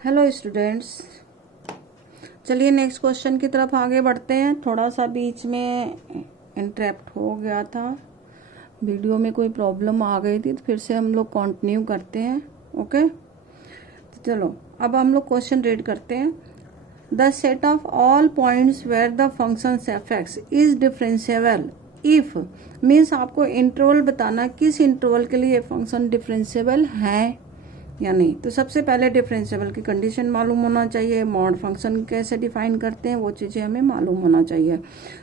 Hello students, चलिए next question की तरफ आगे बढ़ते हैं। थोड़ा सा बीच में इंटरप्ट हो गया था, वीडियो में कोई प्रॉब्लम आ गई थी, तो फिर से हम लोग कंटिन्यू करते हैं। ओके, तो चलो अब हम लोग क्वेश्चन रीड करते हैं। The set of all points where the function F X is differentiable if means आपको इंटरवल बताना किस इंटरवल के लिए फंक्शन डिफरेंशिएबल है या नहीं। तो सबसे पहले डिफरेंशिएबल की कंडीशन मालूम होना चाहिए, मॉड फंक्शन कैसे डिफाइन करते हैं वो चीज़ें हमें मालूम होना चाहिए।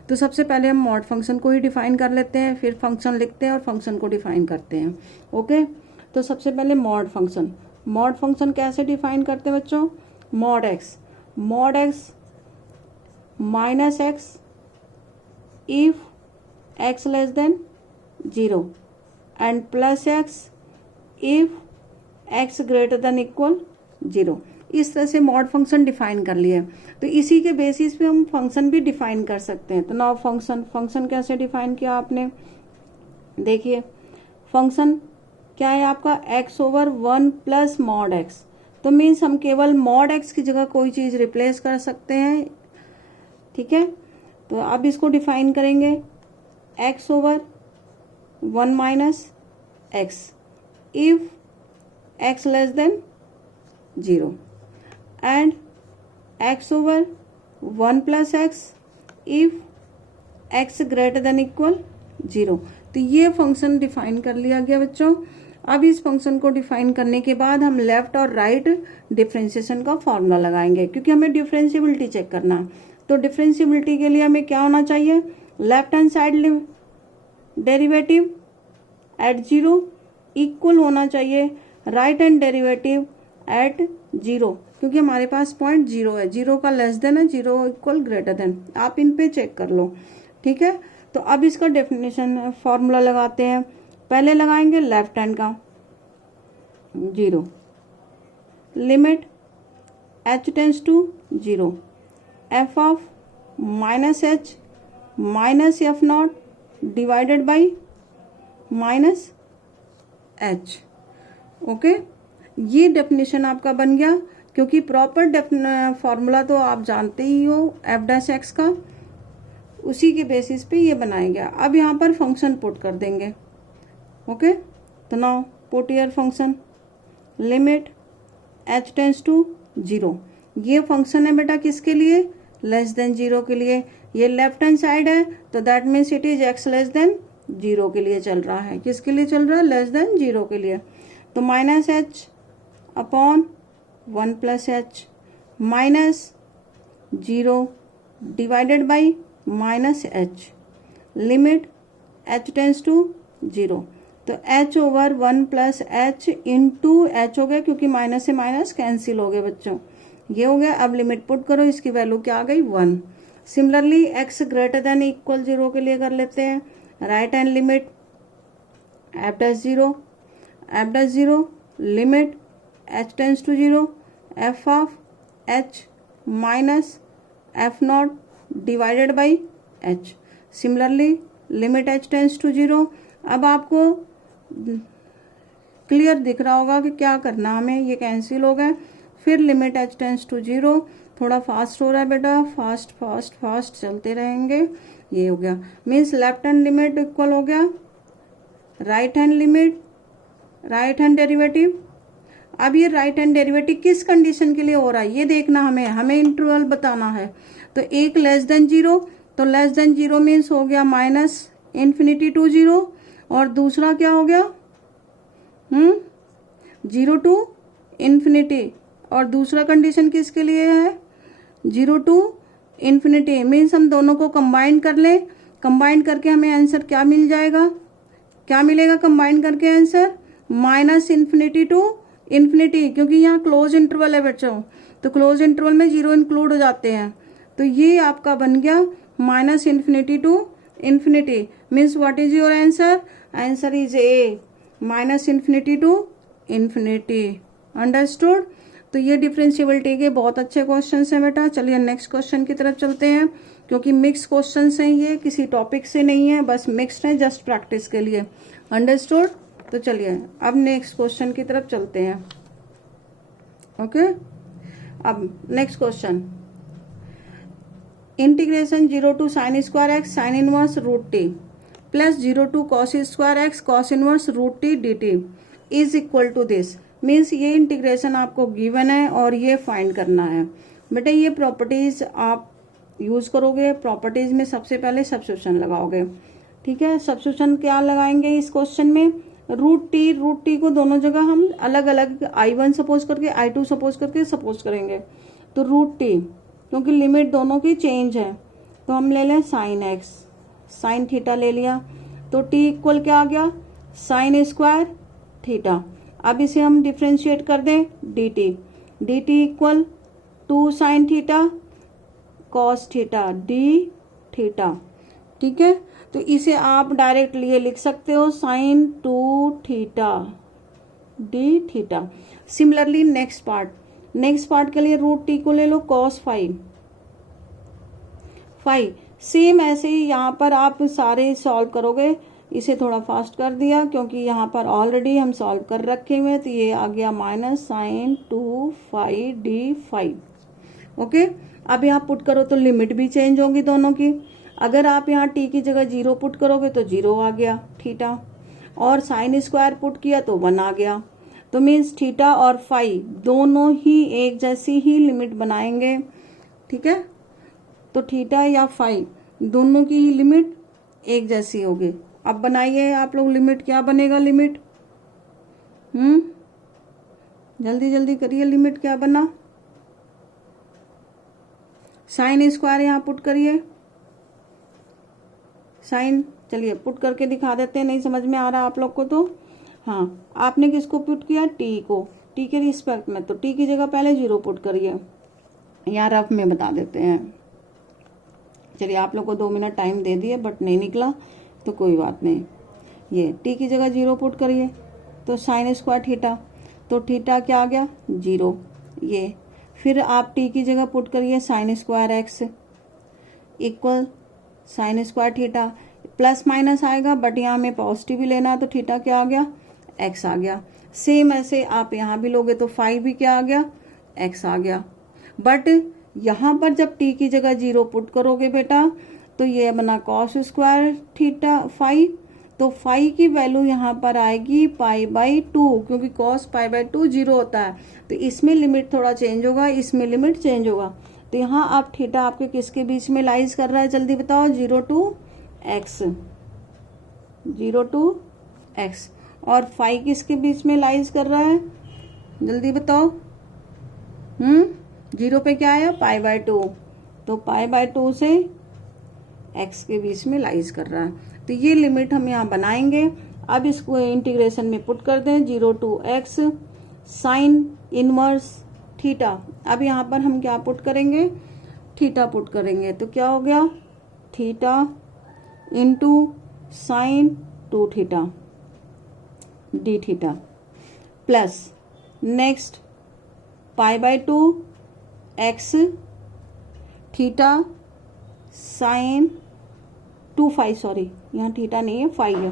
तो सबसे पहले हम मॉड फंक्शन को ही डिफाइन कर लेते हैं, फिर फंक्शन लिखते हैं और फंक्शन को डिफाइन करते हैं। ओके, तो सबसे पहले मॉड फंक्शन कैसे डिफाइन करते हैं बच्चों? Mod x minus x if x less than 0 and plus x if x greater than equal 0। इस तरह से मॉड फंक्शन डिफाइन कर लिया। तो इसी के बेसिस पे हम फंक्शन भी डिफाइन कर सकते हैं। तो नाउ फंक्शन कैसे डिफाइन किया आपने? देखिए फंक्शन क्या है आपका, x over 1 plus mod x. तो मीन्स हम केवल मॉड एक्स की जगह कोई चीज रिप्लेस कर सकते हैं। ठीक है, तो अब इसको डिफाइन करेंगे x over 1 minus x if x less than 0 and x over 1 plus x if x greater than equal 0। तो ये फंक्शन डिफाइन कर लिया गया बच्चों। अब इस फंक्शन को डिफाइन करने के बाद हम लेफ्ट और राइट डिफरेंशिएशन का फॉर्मूला लगाएंगे, क्योंकि हमें डिफरेंशिएबिलिटी चेक करना है। तो डिफरेंशिएबिलिटी के लिए हमें क्या होना चाहिए? Left hand side derivative eight 0 equal होना चाहिए राइट हैंड डेरिवेटिव एट 0, क्योंकि हमारे पास पॉइंट 0 है, 0 का लेस देन है, 0 इक्वल ग्रेटर देन। आप इन पे चेक कर लो। ठीक है, तो अब इसका डेफिनेशन फॉर्मूला लगाते हैं। पहले लगाएंगे लेफ्ट हैंड का 0, limit h tends to 0 f of minus h minus F naught divided by minus h। Okay, ये डेफिनेशन आपका बन गया, क्योंकि प्रॉपर फॉर्मूला तो आप जानते ही हो एफ डैश एक्स का, उसी के बेसिस पे ये बनाया गया। अब यहाँ पर फंक्शन पुट कर देंगे। ओके, तो now put your function limit h tends to 0। ये फंक्शन है बेटा किसके लिए? लेस देन 0 के लिए। ये लेफ्ट हैंड साइड है, तो that means it is x less than 0 के लिए चल रहा है। किसके लिए चल रहा है? लेस देन 0 के लिए। तो minus h upon 1 plus h minus 0 divided by minus h limit h tends to 0। तो h over 1 plus h into h हो गया, क्योंकि माइनस से माइनस कैंसिल हो गए बच्चों, ये हो गया। अब लिमिट पुट करो, इसकी वैल्यू क्या आ गई? 1। Similarly x greater than equal 0 के लिए कर लेते हैं। Right hand limit f dash 0 limit h tends to 0 f of h minus F naught divided by h। Similarly limit h tends to 0। अब आपको क्लियर दिख रहा होगा कि क्या करना हमें, ये कैंसिल हो गए। फिर लिमिट h टेंस टू 0, थोड़ा फास्ट हो रहा है बेटा, फास्ट चलते रहेंगे। ये हो गया, means left hand limit equal हो गया right hand limit, right hand derivative. अब ये राइट हैंड डेरिवेटिव किस कंडीशन के लिए हो रहा है ये देखना, हमें इंटरवल बताना है। तो एक लेस देन 0, तो लेस देन 0 मीन्स हो गया माइनस इन्फिनिटी टू 0, और दूसरा क्या हो गया? 0 टू इन्फिनिटी। और दूसरा कंडीशन किसके लिए है? 0 टू इन्फिनिटी। मीन्स हम दोनों को कंबाइन कर लें, कंबाइन करके हमें आंसर क्या मिल जाएगा? क्या मिलेगा कंबाइन करके answer? Minus infinity to infinity, क्योंकि यहाँ क्लोज इंटरवल है बच्चों, तो क्लोज इंटरवल में 0 इंक्लूड हो जाते हैं। तो ये आपका बन गया minus infinity to infinity. Means what is your answer? Answer is A, minus infinity to infinity. Understood? तो ये डिफरेंशिएबिलिटी के बहुत अच्छे क्वेश्चन हैं बेटा। चलिए नेक्स्ट क्वेश्चन की तरफ चलते हैं, क्योंकि मिक्स क्वेश्चन हैं, ये किसी टॉपिक से नहीं है, बस मिक्स्ड है जस्ट प्रैक्टिस के लिए। अंडरस्टूड? तो चलिए अब नेक्स्ट क्वेश्चन की तरफ चलते हैं। ओके, अब next question, integration 0 to sine square X sine inverse root T plus 0 to cos square X cos inverse root T D T is equal to this. Means ये integration आपको given है और ये फाइंड करना है। बेटा ये प्रॉपर्टीज आप यूज करोगे, प्रॉपर्टीज में सबसे पहले सब्स्टिट्यूशन लगाओगे। ठीक है, सब्स्टिट्यूशन क्या लगाएंगे इस क्वेश्चन में, रूट टी को दोनों जगह हम अलग अलग I1 सपोज करके I2 सपोज करके सपोज करेंगे। तो रूट टी क्योंकि लिमिट दोनों की चेंज है तो हम ले लें साइन एक्स, साइन थीटा ले लिया तो टी इक्वल क्या आ गया, साइन स्क्वायर थीटा। अब इसे हम डिफ्रेंशिएट कर दें D T equal 2 sine theta cos theta D theta. ठीक है, तो इसे आप डायरेक्टली ये लिख सकते हो sine 2 theta D theta. Similarly next part के लिए रूट टी को ले लो कॉस 5। सेम ऐसे ही यहाँ पर आप सारे सॉल्व करोगे। इसे थोड़ा फास्ट कर दिया क्योंकि यहाँ पर ऑलरेडी हम सॉल्व कर रखे हुए, तो ये आ गया माइनस साइन 2 5 डी 5। ओके, अब यहाँ पुट करो तो लिमिट भी चेंज होगी दोनों की। अगर आप यहाँ टी की जगह 0 पुट करोगे तो 0 आ गया थीटा, और साइन स्क्वायर पुट किया तो 1 आ गया। तो मीन्स थीटा और फाई दोनों ही एक जैसी ही लिमिट बनाएंगे। ठीक है, तो थीटा या फाई दोनों की ही लिमिट एक जैसी होगी। अब बनाइए आप लोग लिमिट, क्या बनेगा लिमिट, जल्दी जल्दी करिए, लिमिट क्या बना, साइन स्क्वायर यहाँ पुट करिए, साइन, चलिए पुट करके दिखा देते हैं, नहीं समझ में आ रहा आप लोग को तो। हाँ, आपने किसको पुट किया, टी को, टी के रिस्पेक्ट में, तो टी की जगह पहले 0 पुट करिए, यहाँ रफ में बता देते हैं। चलिए आप लोग को 2 मिनट टाइम दे दिए बट नहीं निकला तो कोई बात नहीं। ये टी की जगह 0 पुट करिए तो साइन स्क्वायर थीटा, तो थीटा क्या आ गया 0। ये फिर आप टी की जगह पुट करिए sign square x equal sine square theta, plus minus आएगा बट यहाँ हमें पॉजिटिव ही लेना है तो थीटा क्या आ गया एक्स आ गया। सेम ऐसे आप यहाँ भी लोगे तो 5 भी क्या आ गया एक्स आ गया। बट यहाँ पर जब टी की जगह 0 पुट करोगे बेटा तो ये बना कॉस स्क्वायर थीटा 5, तो 5 की वैल्यू यहाँ पर आएगी π/2, क्योंकि cos π/2 0 होता है, तो इसमें लिमिट थोड़ा चेंज होगा, इसमें लिमिट चेंज होगा। तो यहाँ आप थीटा आपके किसके बीच में लाइज कर रहा है, जल्दी बताओ, 0 to x, और 5 किसके बीच में लाइज कर रहा है, जल्दी बताओ। 0 पे क्या आया π/2, तो π/2 से x के बीच में लाइज कर रहा है। तो ये लिमिट हम यहाँ बनाएंगे। अब इसको इंटीग्रेशन में पुट कर दें, 0 to x sine inverse theta. अब यहाँ पर हम क्या पुट करेंगे, थीटा पुट करेंगे, तो क्या हो गया theta into sine 2 theta D theta plus next π/2 x theta sine 2 phi, sorry यहाँ थीटा नहीं है, फाई है,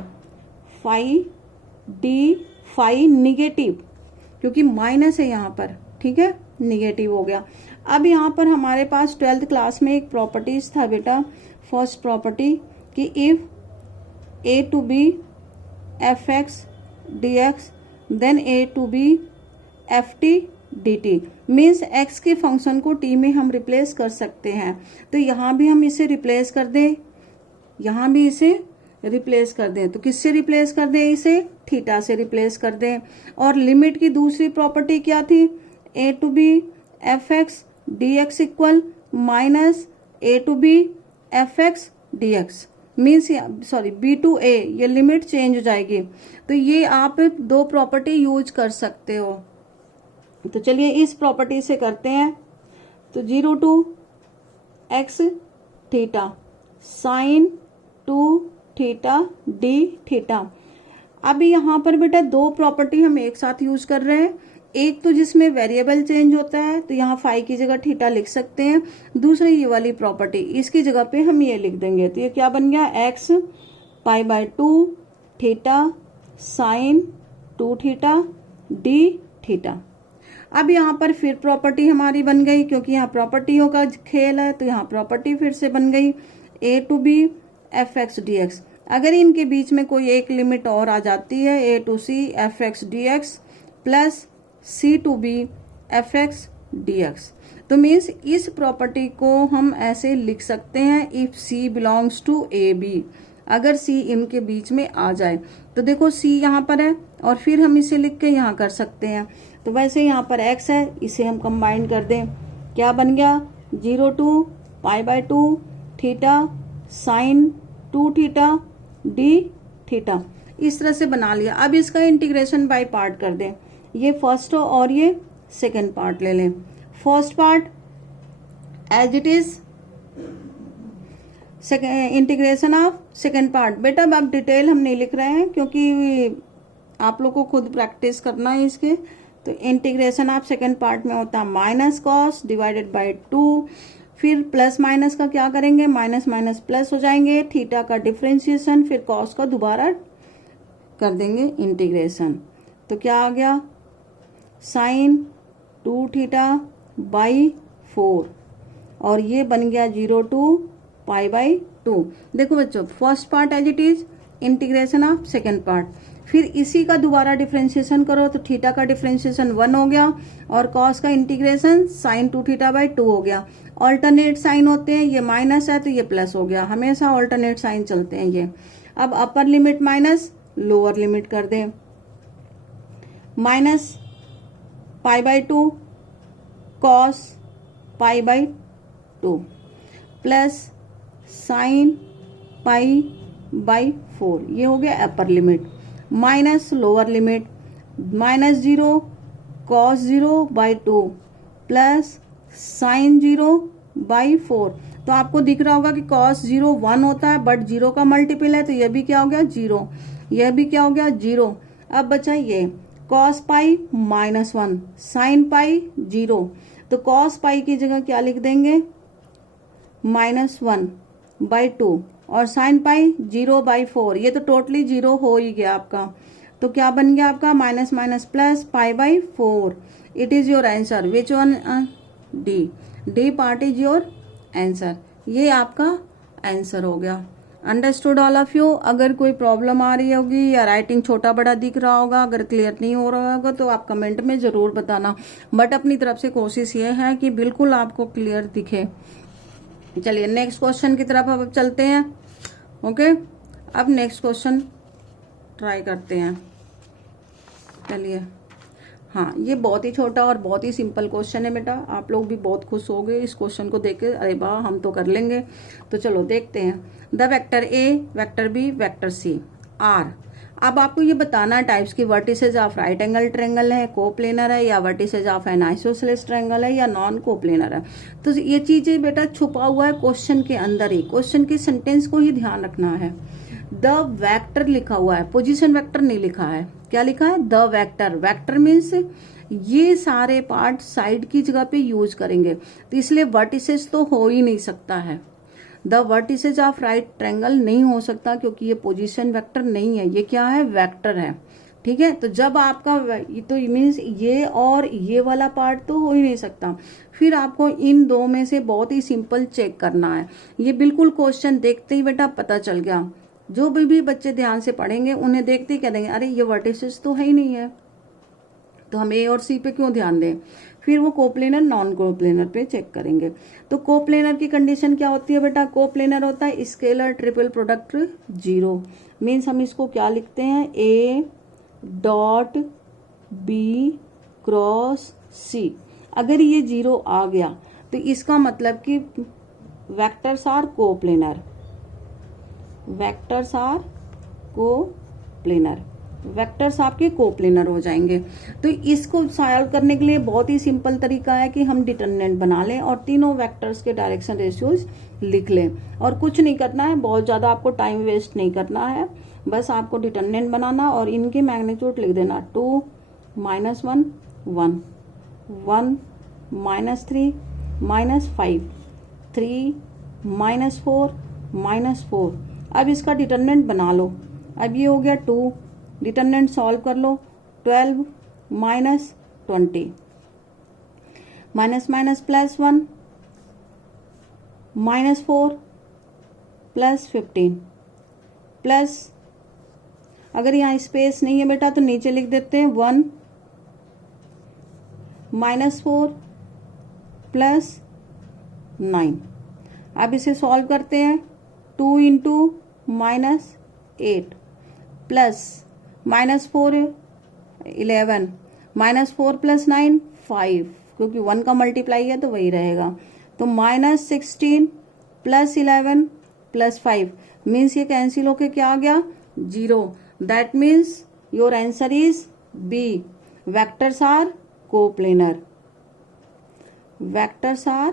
फाई डी फाई निगेटिव, क्योंकि माइनस है यहाँ पर, ठीक है, निगेटिव हो गया। अब यहाँ पर हमारे पास 12th क्लास में एक प्रॉपर्टीज था बेटा, फर्स्ट प्रॉपर्टी कि if a to b fx dx then a to b ft dt, means x के फंक्शन को t में हम रिप्लेस कर सकते हैं। तो यहाँ भी हम इसे रिप्लेस कर दें, यहाँ भी इसे रिप्लेस कर दें, तो किससे रिप्लेस कर दें, इसे थीटा से रिप्लेस कर दें। और लिमिट की दूसरी प्रॉपर्टी क्या थी, a to b fx dx equal minus a to b fx dx, means sorry b to a, ये लिमिट चेंज हो जाएगी। तो ये आप 2 प्रॉपर्टी यूज कर सकते हो। तो चलिए इस प्रॉपर्टी से करते हैं, तो 0 to x theta sine 2 theta D theta. अब यहाँ पर बेटा 2 प्रॉपर्टी हम एक साथ यूज कर रहे हैं, एक तो जिसमें वेरिएबल चेंज होता है तो यहाँ फाई की जगह थीटा लिख सकते हैं, दूसरी ये वाली प्रॉपर्टी, इसकी जगह पे हम ये लिख देंगे, तो ये क्या बन गया x π/2 theta sine 2 theta D theta. अब यहाँ पर फिर प्रॉपर्टी हमारी बन गई, क्योंकि यहाँ प्रॉपर्टियों का खेल है, तो यहाँ प्रॉपर्टी फिर से बन गई a to B F X D X. अगर इनके बीच में कोई एक लिमिट और आ जाती है, a to C F X D X plus c to B F X D X, तो मीन्स इस प्रॉपर्टी को हम ऐसे लिख सकते हैं if c belongs to A B. अगर c इनके बीच में आ जाए तो देखो c यहाँ पर है और फिर हम इसे लिख के यहाँ कर सकते हैं। तो वैसे यहाँ पर x है, इसे हम कंबाइन कर दें, क्या बन गया 0 to pi by 2 theta sine 2 theta D theta, इस तरह से बना लिया। अब इसका इंटीग्रेशन बाय पार्ट कर दें, ये फर्स्ट और ये सेकेंड पार्ट ले लें। First part as it is integration of second part. बेटा अब डिटेल हम नहीं लिख रहे हैं क्योंकि आप लोग को खुद प्रैक्टिस करना है इसके। तो इंटीग्रेशन ऑफ सेकेंड पार्ट में होता है माइनस कॉस डिवाइडेड बाय 2, फिर प्लस माइनस का क्या करेंगे, माइनस माइनस प्लस हो जाएंगे, थीटा का डिफरेंशिएशन, फिर कॉस का दोबारा कर देंगे इंटीग्रेशन। तो क्या आ गया साइन 2 थीटा बाई 4 और ये बन गया 0 टू पाई बाई 2। देखो बच्चों first part as it is integration of second part, फिर इसी का दोबारा डिफरेंशिएशन करो तो थीटा का डिफरेंशिएशन 1 हो गया और कॉस का इंटीग्रेशन साइन 2 थीटा बाई 2 हो गया। ऑल्टरनेट साइन होते हैं, ये माइनस है तो ये प्लस हो गया, हमेशा ऑल्टरनेट साइन चलते हैं ये। अब upper limit minus lower limit कर दें, minus pi by 2 cos pi by 2 plus sine pi by 4, ये हो गया upper limit, minus lower limit minus 0 cos 0 by 2 plus sign 0 by 4। तो आपको दिख रहा होगा कि कॉस 0 1 होता है बट 0 का मल्टीपल है, तो यह भी क्या हो गया 0, यह भी क्या हो गया 0। अब बचा ये कॉस पाई -1 साइन पाई 0, तो कॉस पाई की जगह क्या लिख देंगे -1 बाई 2 और साइन पाई 0 बाई 4, ये तो टोटली 0 हो ही गया आपका। तो क्या बन गया आपका minus minus plus pi by 4। It is your answer, which one D part is your answer, ये आपका आंसर हो गया। Understood all of you. अगर कोई प्रॉब्लम आ रही होगी या राइटिंग छोटा बड़ा दिख रहा होगा, अगर क्लियर नहीं हो रहा होगा तो आप कमेंट में जरूर बताना, बट अपनी तरफ से कोशिश ये है कि बिल्कुल आपको क्लियर दिखे। चलिए नेक्स्ट क्वेश्चन की तरफ अब चलते हैं। ओके अब नेक्स्ट क्वेश्चन ट्राई करते हैं। चलिए हाँ, ये बहुत ही छोटा और बहुत ही सिंपल क्वेश्चन है बेटा, आप लोग भी बहुत खुश हो गए इस क्वेश्चन को देख के, अरे वाह हम तो कर लेंगे। तो चलो देखते हैं। The vector A, vector B, vector C are. अब आपको ये बताना टाइप्स की vertices of right angle triangle है, कोप्लेनर है, या vertices of an isosceles triangle है, या नॉन कोप्लेनर है। तो ये चीजें बेटा छुपा हुआ है क्वेश्चन के अंदर ही, क्वेश्चन की सेंटेंस को ही ध्यान रखना है। द वेक्टर लिखा हुआ है, पोजीशन वेक्टर नहीं लिखा है। क्या लिखा है? The vector. वेक्टर मीन्स ये सारे पार्ट साइड की जगह पे यूज करेंगे, तो इसलिए वर्टिसेज तो हो ही नहीं सकता है। The vertices of right triangle नहीं हो सकता क्योंकि ये पोजीशन वेक्टर नहीं है, ये क्या है? वेक्टर है। ठीक है, तो जब आपका तो मीन्स ये और ये वाला पार्ट तो हो ही नहीं सकता। फिर आपको इन दो में से बहुत ही सिंपल चेक करना है। ये बिल्कुल क्वेश्चन देखते ही बेटा पता चल गया। जो भी बच्चे ध्यान से पढ़ेंगे उन्हें देखते ही कह देंगे अरे ये वर्टिसेज तो है ही नहीं है, तो हम ए और सी पे क्यों ध्यान दें। फिर वो कोप्लेनर नॉन कोप्लेनर पे चेक करेंगे। तो कोप्लेनर की कंडीशन क्या होती है बेटा? कोप्लेनर होता है स्केलर ट्रिपल प्रोडक्ट 0। मीन्स हम इसको क्या लिखते हैं? A dot B cross C. अगर ये 0 आ गया तो इसका मतलब कि vectors are coplanar, vectors are coplanar, vectors आपके कोप्लेनर हो जाएंगे। तो इसको सॉल्व करने के लिए बहुत ही सिंपल तरीका है कि हम डिटरमिनेंट बना लें और तीनों वेक्टर्स के डायरेक्शन रेशियोज लिख लें, और कुछ नहीं करना है, बहुत ज्यादा आपको टाइम वेस्ट नहीं करना है। बस आपको डिटरमिनेंट बनाना और इनके मैग्नीट्यूड लिख देना। 2 -1 1 1 -3 -5 3 -4 -4। अब इसका डिटरमिनेंट बना लो। अब ये हो गया 2, डिटरमिनेंट सॉल्व कर लो। 12 -20 minus minus plus 1, -4 plus 15 plus, अगर यहाँ स्पेस नहीं है बेटा तो नीचे लिख देते हैं 1 -4 प्लस 9। अब इसे सॉल्व करते हैं। 2 इंटू -8 प्लस -4 11, -4 प्लस 9 5, क्योंकि 1 का मल्टीप्लाई है तो वही रहेगा। तो -16 प्लस 11 प्लस 5 मीन्स ये कैंसिल होके क्या आ गया 0। That means your answer is B, vectors are coplanar. Vectors are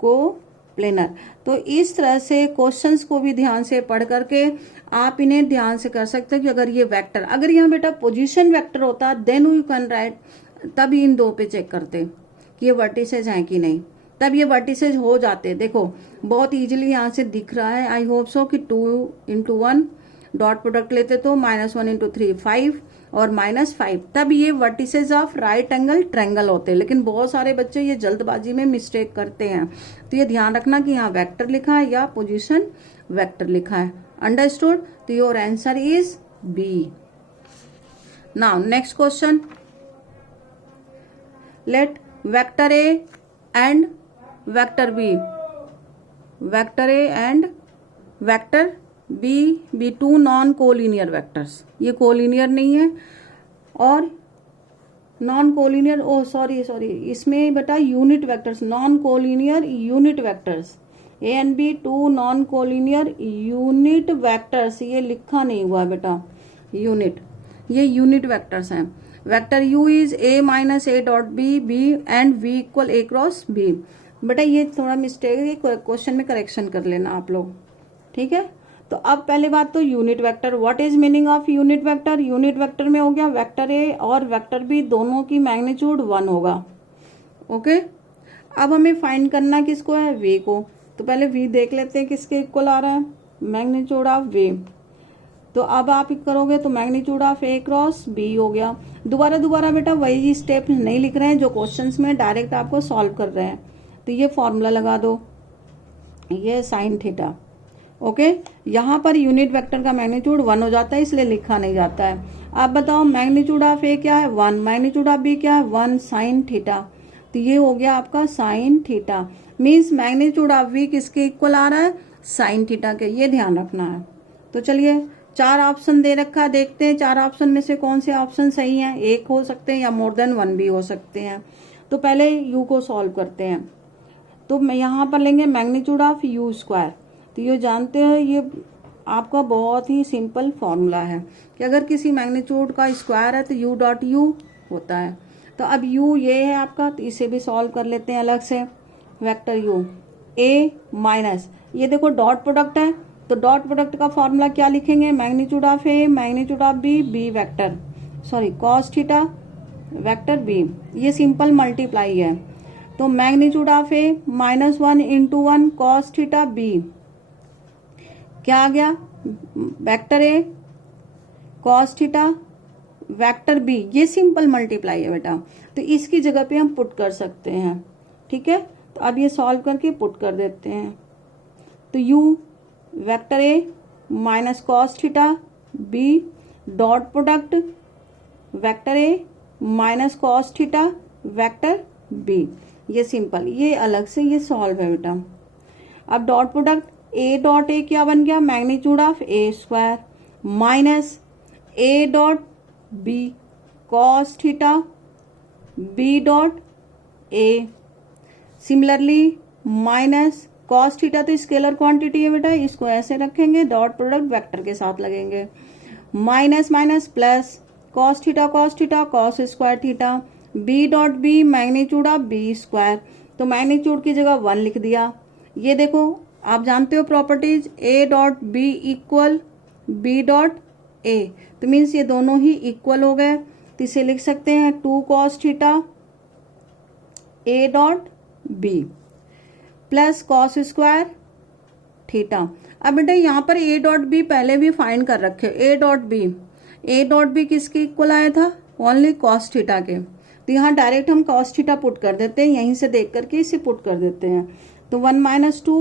coplanar. तो इस तरह से क्वेश्चंस को भी ध्यान से पढ़ करके आप इन्हें ध्यान से कर सकते हैं कि अगर ये वेक्टर, अगर यहाँ बेटा पोजीशन वेक्टर होता देन यू कैन राइट, तब इन दो पे चेक करते कि ये वर्टिसेज हैं कि नहीं, तब ये वर्टिसेज हो जाते। देखो बहुत इजीली यहाँ से दिख रहा है। आई होप सो कि 2 इंटू 1 डॉट प्रोडक्ट लेते तो -1 इंटू 3 5 और -5, तब ये vertices of right angle triangle होते हैं। लेकिन बहुत सारे बच्चे ये जल्दबाजी में मिस्टेक करते हैं, तो ये ध्यान रखना कि यहाँ वेक्टर लिखा है या पोजीशन वेक्टर लिखा है। अंडरस्टूड? तो your answer is B. Now next question, let vector A and vector B, vector A and vector B two non collinear vectors. ये कोलिनियर नहीं है और नॉन कोलिनियर, ओ सॉरी इसमें बेटा unit vectors, non collinear unit vectors. A and B two non collinear unit vectors, ये लिखा नहीं हुआ बेटा यूनिट, ये यूनिट वेक्टर्स हैं। Vector u is a minus a dot B and v equal a cross B. बेटा ये थोड़ा मिस्टेक है, क्वेश्चन में करेक्शन कर लेना आप लोग, ठीक है। तो अब पहले बात तो unit vector, what is meaning of unit vector. Unit vector में हो गया वेक्टर ए और वेक्टर बी दोनों की मैग्नीट्यूड 1 होगा। ओके, अब हमें फाइंड करना किसको है, वे को। तो पहले वी देख लेते हैं किसके इक्वल आ रहा है, मैग्नीट्यूड ऑफ वे। तो अब आप करोगे तो magnitude of A cross B हो गया। दोबारा बेटा वही स्टेप नहीं लिख रहे हैं जो क्वेश्चंस में डायरेक्ट आपको सॉल्व कर रहे हैं। तो ये फॉर्मूला लगा दो, ये साइन थीटा। ओके, यहाँ पर यूनिट वेक्टर का मैग्नीट्यूड 1 हो जाता है, इसलिए लिखा नहीं जाता है। आप बताओ मैग्नीट्यूड ऑफ ए क्या है 1, मैग्नीट्यूड ऑफ बी क्या है 1 साइन थीटा। तो ये हो गया आपका sine theta, means magnitude of V किसके इक्वल आ रहा है, साइन थीटा के। ये ध्यान रखना है। तो चलिए 4 ऑप्शन दे रखा है, देखते हैं 4 ऑप्शन में से कौन से ऑप्शन सही हैं। एक हो सकते हैं या मोर देन 1 भी हो सकते हैं। तो पहले यू को सॉल्व करते हैं। तो मैं यहाँ पर लेंगे मैग्नीट्यूड ऑफ यू स्क्वायर। तो ये जानते हैं ये आपका बहुत ही सिंपल फॉर्मूला है कि अगर किसी मैग्नीट्यूड का स्क्वायर है तो यू डॉट यू होता है। तो अब यू ये है आपका, तो इसे भी सॉल्व कर लेते हैं अलग से। वेक्टर यू ए माइनस, ये देखो डॉट प्रोडक्ट है, तो डॉट प्रोडक्ट का फॉर्मूला क्या लिखेंगे, magnitude of A magnitude of B vector cos theta vector B. ये सिंपल मल्टीप्लाई है। तो magnitude of A -1 into 1 cos theta B क्या आ गया, vector A cos theta vector B. ये सिंपल मल्टीप्लाई है बेटा, तो इसकी जगह पे हम पुट कर सकते हैं, ठीक है। तो अब ये सॉल्व करके पुट कर देते हैं। तो U vector A minus cos theta B dot product vector A minus cos theta vector B. ये सिंपल, ये अलग से ये सॉल्व है बेटा। अब dot product A dot A क्या बन गया, magnitude of A square minus A dot B cos theta B dot A. Similarly minus cos theta तो स्केलर क्वांटिटी है बेटा, इसको ऐसे रखेंगे, डॉट प्रोडक्ट वेक्टर के साथ लगेंगे। Minus minus plus cos theta cos square theta B dot B magnitude of B square. तो मैग्नीट्यूड की जगह 1 लिख दिया। ये देखो आप जानते हो properties, A dot B equal B dot ए, तो मीन्स ये दोनों ही इक्वल हो गए। तो इसे लिख सकते हैं 2 cos theta A dot B plus cos square theta. अब बेटा यहाँ पर ए डॉट बी पहले भी फाइंड कर रखे, ए डॉट बी किसके इक्वल आया था, ओनली कॉस थीटा के। तो तो यहाँ डायरेक्ट हम कॉस थीटा पुट कर देते हैं, यहीं से देख करके इसे पुट कर देते हैं। तो 1 - 2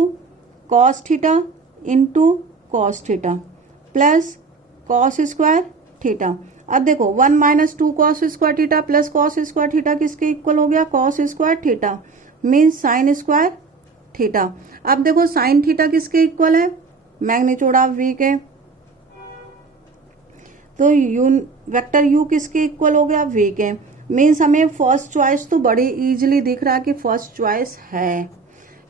cos theta into cos theta plus cos square theta. अब देखो 1 - 2 cos square theta plus cos square theta किसके इक्वल हो गया, cos square theta means sine square theta. अब देखो साइन थीटा किसके इक्वल है, मैग्नीट्यूड ऑफ वी के। तो यू वेक्टर यू किसके इक्वल हो गया, वी के। मीन्स हमें फर्स्ट चॉइस तो बड़ी इजीली दिख रहा है कि फर्स्ट चॉइस है,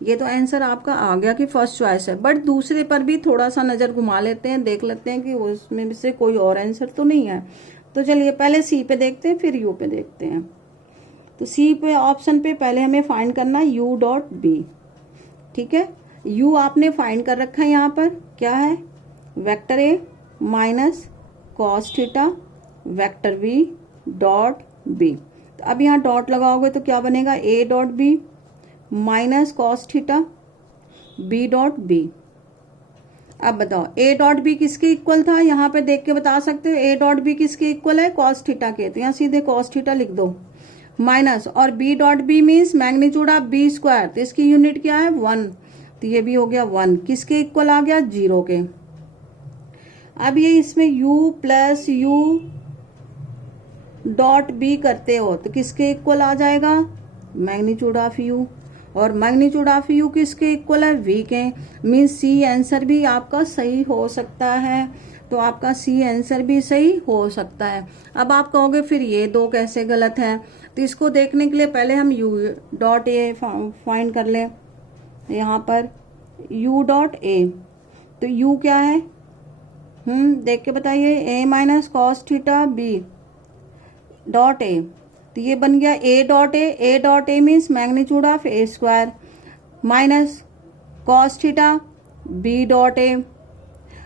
ये तो आंसर आपका आ गया कि फर्स्ट चॉइस है। बट दूसरे पर भी थोड़ा सा नजर घुमा लेते हैं, देख लेते हैं कि उसमें से कोई और आंसर तो नहीं है। तो चलिए पहले सी पे देखते हैं फिर यू पे देखते हैं। तो सी पे ऑप्शन पे पहले हमें फाइंड करना यू डॉट बी। ठीक है, यू आपने फाइंड कर रखा है, यहाँ पर क्या है, vector A minus cos theta vector V dot B. तो अब यहाँ डॉट लगाओगे तो क्या बनेगा, A dot B minus cos theta B dot B. अब बताओ ए डॉट बी किसके इक्वल था, यहाँ पे देख के बता सकते हो ए डॉट बी किसके इक्वल है, कॉस थीटा के। तो यहाँ सीधे कॉस थीटा लिख दो माइनस, और B dot B means magnitude of B square, तो इसकी यूनिट क्या है 1, तो ये भी हो गया 1, किसके इक्वल आ गया, 0 के। अब ये इसमें u plus u dot b करते हो तो किसके इक्वल आ जाएगा, मैग्नीट्यूड ऑफ u, और मैग्नीट्यूड ऑफ u किसके इक्वल है, v के। मीन्स सी आंसर भी आपका सही हो सकता है, तो आपका सी आंसर भी सही हो सकता है। अब आप कहोगे फिर ये दो कैसे गलत है, तो इसको देखने के लिए पहले हम u डॉट ए फाइंड कर लें। यहाँ पर u डॉट ए, तो u क्या है, देख के बताइए, a minus cos theta B dot ए, तो ये बन गया a dot a means magnitude of A square minus cos theta b dot a.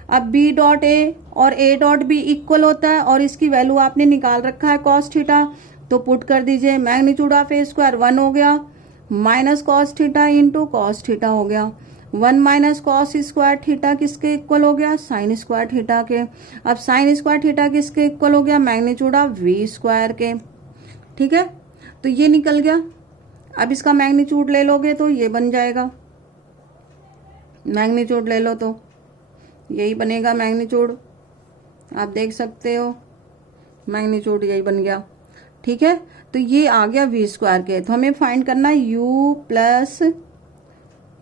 अब b डॉट ए और a डॉट बी इक्वल होता है, और इसकी वैल्यू आपने निकाल रखा है कॉस थीटा, तो पुट कर दीजिए, मैग्नीट्यूड ऑफ ए स्क्वायर 1 हो गया minus cos theta into cos theta हो गया 1 माइनस कॉस स्क्वायर थीटा किसके इक्वल हो गया, साइन स्क्वायर थीटा के। अब साइन स्क्वायर थीटा किसके इक्वल हो गया, मैग्नीट्यूड ऑफ वी स्क्वायर के। ठीक है, तो ये निकल गया। अब इसका मैग्नीट्यूड ले लोगे तो ये बन जाएगा, मैग्नीट्यूड ले लो तो यही बनेगा मैग्नीट्यूड, आप देख सकते हो मैग्नीट्यूड यही बन गया। ठीक है, तो ये आ गया वी स्क्वायर के। तो हमें फाइंड करना है u plus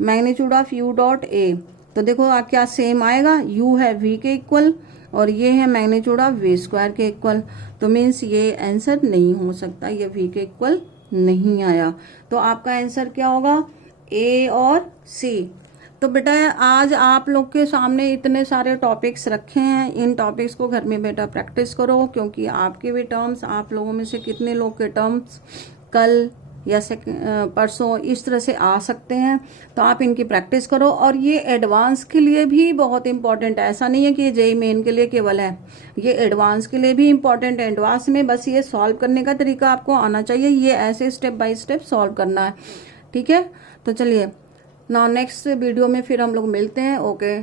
magnitude of u dot A. तो देखो क्या सेम आएगा, u है v के इक्वल और ये है मैग्नीट्यूड ऑफ v स्क्वायर के इक्वल, तो मीन्स ये आंसर नहीं हो सकता, ये v के इक्वल नहीं आया। तो आपका आंसर क्या होगा, a और c। तो बेटा आज आप लोग के सामने इतने सारे टॉपिक्स रखे हैं, इन टॉपिक्स को घर में बेटा प्रैक्टिस करो, क्योंकि आपके भी टर्म्स, आप लोगों में से कितने लोग के टर्म्स कल या परसों इस तरह से आ सकते हैं, तो आप इनकी प्रैक्टिस करो। और ये एडवांस के लिए भी बहुत इंपॉर्टेंट है, ऐसा नहीं है कि ये जेईई मेन के लिए केवल है, ये एडवांस के लिए भी इंपॉर्टेंट है। एडवांस में बस ये सॉल्व करने का तरीका आपको आना चाहिए, ये ऐसे स्टेप बाय स्टेप सॉल्व करना है। ठीक है, तो चलिए नाउ नेक्स्ट वीडियो में फिर हम लोग मिलते हैं। ओके।